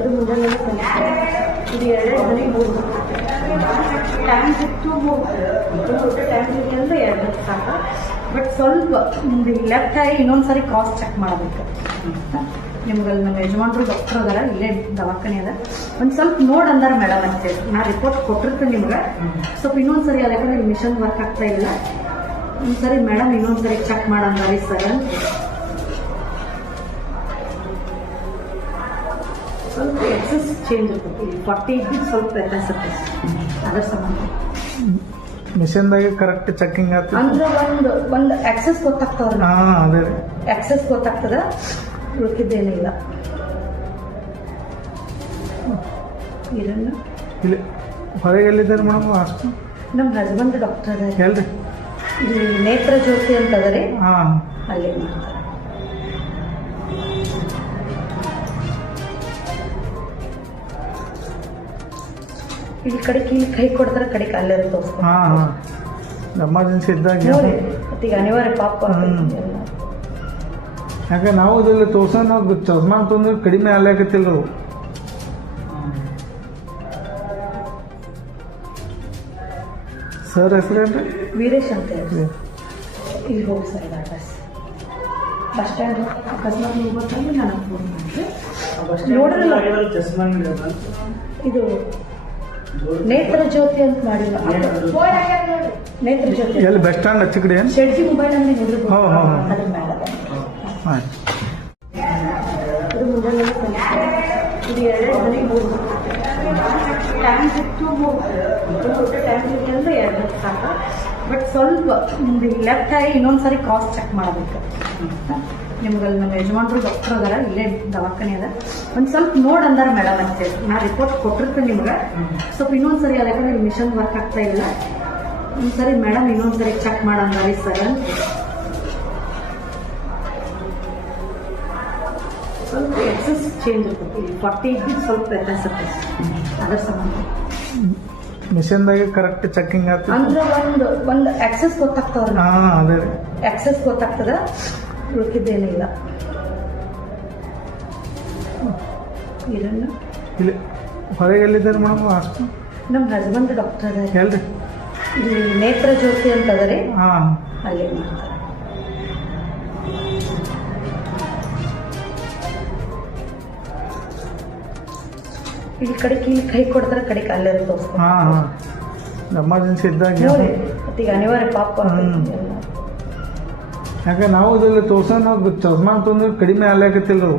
ಇದು ಮುಂಜಾನೆ ಇದು 2 ಮನೆಗೆ 3 ಟೈಮ್ ಸಿಕ್ತು 3 ಟೈಮ್ ಸಿಗಿ ಅಂದರೆ 2 ಸಾಕು. ಬಟ್ ಸ್ವಲ್ಪ ನಿಮ್ದು ಲೆಫ್ಟ್ ಐ ಇನ್ನೊಂದ್ಸರಿ ಕ್ರಾಸ್ ಚೆಕ್ ಮಾಡಬೇಕು. ನಿಮ್ಗೆ ನಮ್ಮ ಯಜಮಾನ್ರು ಡಾಕ್ಟರ್ ಅದಾರ, ಇಲ್ಲೇ ದವಾಖಾನೆ ಅದ, ಒಂದು ಸ್ವಲ್ಪ ನೋಡಿ ಅಂದಾರ ಮೇಡಮ್ ಅಂತೇಳಿ ನಾ ರಿಪೋರ್ಟ್ ಕೊಟ್ಟಿರ್ತೀನಿ ನಿಮ್ಗೆ. ಸ್ವಲ್ಪ ಇನ್ನೊಂದ್ಸರಿ ಅದ, ಯಾಕಂದ್ರೆ ಮಿಷನ್ ವರ್ಕ್ ಆಗ್ತಾ ಇಲ್ಲ, ಒಂದ್ಸರಿ ಮೇಡಮ್ ಇನ್ನೊಂದ್ಸರಿ ಚೆಕ್ ಮಾಡಂದಾರಿ ಸರ್ ಅಂತ. ಸ್ವಲ್ಪ ಎಕ್ಸಸ್ ಚೇಂಜ್ ಇರ್ತದೆ, 40 ಇದ್ದು ಸ್ವಲ್ಪ ವ್ಯತ್ಯಾಸ ಇರ್ತದೆ. ಅದರ ಸಂಬಂಧ ಮಿಷನ್ದಾಗೆ ಕರೆಕ್ಟ್ ಚೆಕಿಂಗ್ ಆಗ್ತದೆ ಅಂದ್ರೆ ಒಂದು ಎಕ್ಸಸ್ ಗೊತ್ತಾಗ್ತವ್ರ, ಅದೇ ಎಕ್ಸಸ್ ಗೊತ್ತಾಗ್ತದ, ಉಳ್ಕಿದ್ದೇನಿಲ್ಲ. ಇದನ್ನು ಇಲ್ಲಿ ಹೊರಗೆ ಎಲ್ಲಿದ್ದಾರೆ ಮೇಡಮ್? ಅಷ್ಟು ನಮ್ಮ ಹಸ್ಬೆಂಡ್ ಡಾಕ್ಟರ್ ಅದ, ಹೇಳ್ರಿ. ಇಲ್ಲಿ ನೇತ್ರ ಜ್ಯೋತಿ ಅಂತ ಅದರಿ, ಹಾಂ ಅಲ್ಲೇ ಮಾಡ್ತಾರೆ. ಇಲ್ಲಿ ಕಡೆಗೆ ಇಲ್ಲಿ ಕೈ ಕೊಡ್ತಾರೆ, ಕಡೆಗೆ ಅಲ್ಲೇ ತೋರಿಸ್ತಾರೆ. ಹಾಂ ಹಾಂ ಎಮರ್ಜೆನ್ಸಿ ಇದ್ದಾಗ ಈಗ ಅನಿವಾರ್ಯ ಪಾಪ. ಯಾಕೆ ನಾವು ಇದರಲ್ಲಿ ತೋರ್ಸೋ ನಾವು ಚಸ್ಮಾ ಅಂತಂದ್ರೆ ಕಡಿಮೆ ಆಗ್ಲಾಕತ್ತಿಲ್ಲ ಅವು. ಸರ್ ಹೆಸರೇನ್ರಿ? ವೀರೇಶ್ ಅಂತ ಹೇಳಿ. ಇಲ್ಲಿ ಹೋಗಿ ಸರ್, ಇದು ಅಡ್ರೆಸ್ ಬಸ್ ಸ್ಟ್ಯಾಂಡ್. ಅಕಸ್ಮಾತ್ ನೀವು ಗೊತ್ತಂದ್ರೆ ನನಗೆ ಫೋನ್ ಮಾಡಿರಿ. ನೋಡ್ರಲ್ಲ, ಇದು ನೇತ್ರ ಜ್ಯೋತಿ ಅಂತ ಮಾಡಿಲ್ಲ, ನೇತ್ರ ಜ್ಯೋತಿ ಎಲ್ಲಿ ಬಸ್ ಸ್ಟ್ಯಾಂಡ್ ಹಚ್ಚ ಕಡೆ ಏನು ಶೆಡ್ಜಿ ಮೊಬೈಲ್ ಅಂದ್ರೆ ಅದ್ರ ಮೇಲೆ ಆಯ್ತು. ಇದು ಮುಂಜಾನೆ ಇದು 2 ಮನೆಗೆ 3 ಟೈಮ್ ಸಿಕ್ತು 3 ಟೈಮ್ ಸಿಗಿ ಅಂದರೆ 2 ಸಾಕು. ಬಟ್ ಸ್ವಲ್ಪ ನಿಮ್ದು ಲೆಫ್ಟ್ ಐ ಇನ್ನೊಂದ್ಸರಿ ಕ್ರಾಸ್ ಚೆಕ್ ಮಾಡಬೇಕು. ನಿಮ್ಗೆ ನಮ್ಮ ಯಜಮಾನ್ರು ಡಾಕ್ಟರ್ ಅದಾರ, ಇಲ್ಲೇ ದವಾಖಾನೆ ಅದ, ಒಂದು ಸ್ವಲ್ಪ ನೋಡಿ ಅಂದಾರ ಮೇಡಮ್ ಅಂತೇಳಿ ನಾ ರಿಪೋರ್ಟ್ ಕೊಟ್ಟಿರ್ತೀನಿ ನಿಮ್ಗೆ. ಸ್ವಲ್ಪ ಇನ್ನೊಂದ್ಸರಿ ಅದ, ಯಾಕಂದ್ರೆ ಮಿಷನ್ ವರ್ಕ್ ಆಗ್ತಾ ಇಲ್ಲ, ಒಂದ್ಸರಿ ಮೇಡಮ್ ಇನ್ನೊಂದ್ಸರಿ ಚೆಕ್ ಮಾಡಂದಾರಿ ಸರ್ ಅಂತ. ಸ್ವಲ್ಪ ಎಕ್ಸಸ್ ಚೇಂಜ್ ಇರ್ತದೆ, 40 ಇದ್ದು ಸ್ವಲ್ಪ ವ್ಯತ್ಯಾಸ ಇರ್ತದೆ. ಅದರ ಸಂಬಂಧ ಮಿಷನ್ದಾಗೆ ಕರೆಕ್ಟ್ ಚೆಕಿಂಗ್ ಆಗ್ತದೆ ಅಂದ್ರೆ ಒಂದು ಎಕ್ಸಸ್ ಗೊತ್ತಾಗ್ತವ್ರ, ಅದೇ ಎಕ್ಸಸ್ ಗೊತ್ತಾಗ್ತದ, ಉಳ್ಕಿದ್ದೇನಿಲ್ಲ. ಇದನ್ನು ಇಲ್ಲಿ ಹೊರಗೆ ಎಲ್ಲಿದ್ದಾರೆ ಮೇಡಮ್? ಅಷ್ಟು ನಮ್ಮ ಹಸ್ಬೆಂಡ್ ಡಾಕ್ಟರ್ ಅದ, ಹೇಳ್ರಿ. ಇಲ್ಲಿ ನೇತ್ರ ಜ್ಯೋತಿ ಅಂತ ಅದರಿ, ಹಾಂ ಅಲ್ಲೇ ಮಾಡ್ತಾರೆ. ಇಲ್ಲಿ ಕಡೆಗೆ ಇಲ್ಲಿ ಕೈ ಕೊಡ್ತಾರೆ, ಕಡೆಗೆ ಅಲ್ಲೇ ತೋರಿಸ್ತಾರೆ. ಹಾಂ ಹಾಂ ಎಮರ್ಜೆನ್ಸಿ ಇದ್ದಾಗ ಈಗ ಅನಿವಾರ್ಯ ಪಾಪ. ಯಾಕೆ ನಾವು ಇದರಲ್ಲಿ ತೋರ್ಸೋ ನಾವು ಚಸ್ಮಾ ಅಂತಂದ್ರೆ ಕಡಿಮೆ ಆಗ್ಲಾಕತ್ತಿಲ್ಲ ಅವು.